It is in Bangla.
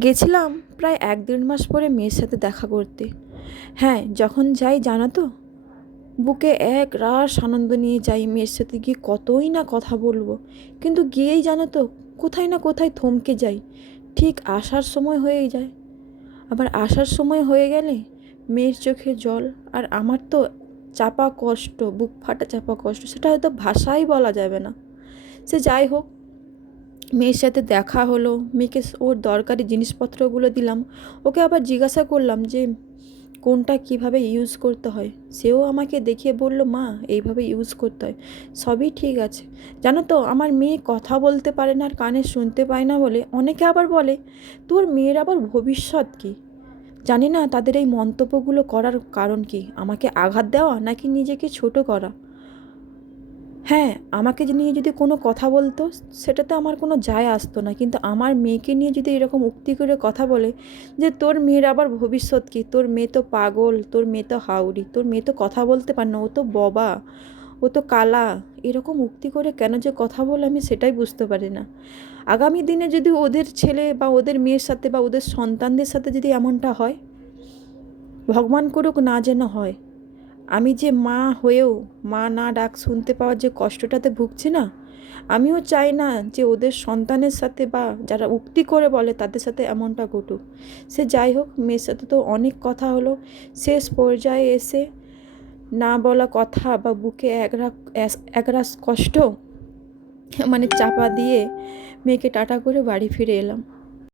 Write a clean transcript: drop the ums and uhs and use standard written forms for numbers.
গেছিলাম প্রায় 1-1.5 মাস পরে মেয়ের সাথে দেখা করতে। হ্যাঁ, যখন যাই জানো তো, বুকে এক রাশ আনন্দ নিয়ে যাই। মেয়ের সাথে গিয়ে কতই না কথা বলবো, কিন্তু গিয়েই জানো তো কোথায় না কোথায় থমকে যাই। ঠিক আসার সময় হয়েই যায়। আবার আসার সময় হয়ে গেলে মেয়ের চোখে জল, আর আমার তো চাপা কষ্ট, বুক ফাটা চাপা কষ্ট, সেটা হয়তো ভাষাই বলা যাবে না। সে যাই হোক, মেয়ের সাথে দেখা হলো, মেয়েকে ওর দরকারি জিনিসপত্রগুলো দিলাম। ওকে আবার জিজ্ঞাসা করলাম যে কোনটা কিভাবে ইউজ করতে হয়। সেও আমাকে দেখিয়ে বলল, মা এইভাবে ইউজ করতে হয়। সবই ঠিক আছে। জানো তো, আমার মেয়ে কথা বলতে পারে না আর কানে শুনতে পায় না বলে অনেকে আবার বলে তোর মেয়ের আবার ভবিষ্যৎ কী। জানি না তাদের এই মন্তব্যগুলো করার কারণ কি, আমাকে আঘাত দেওয়া নাকি নিজেকে ছোট করা। হ্যাঁ, আমাকে নিয়ে যদি কোনো কথা বলতো সেটাতে আমার কোনো যায় আসতো না, কিন্তু আমার মেয়েকে নিয়ে যদি এরকম উক্তি করে কথা বলে যে তোর মেয়ের আবার ভবিষ্যৎ কী, তোর মেয়ে তো পাগল, তোর মেয়ে তো হাউড়ি, তোর মেয়ে তো কথা বলতে পারে না, ও তো ববা, ও তো কালা, এরকম উক্তি করে কেন যে কথা বলে আমি সেটাই বুঝতে পারি না। আগামী দিনে যদি ওদের ছেলে বা ওদের মেয়ের সাথে বা ওদের সন্তানদের সাথে যদি এমনটা হয়, ভগবান করুক না যেন হয়। আমি যে মা হয়েও মা না ডাক শুনতে পাওয়ার যে কষ্টটাতে ভুগছি না, আমিও চাই না যে ওদের সন্তানের সাথে বা যারা উক্তি করে বলে তাদের সাথে এমনটা ঘটুক। সে যাই হোক, মেয়ের সাথে তো অনেক কথা হলো। শেষ পর্যায়ে এসে না বলা কথা বা বুকে একরাশ কষ্ট মানে চাপা দিয়ে মেয়েকে টাটা করে বাড়ি ফিরে এলাম।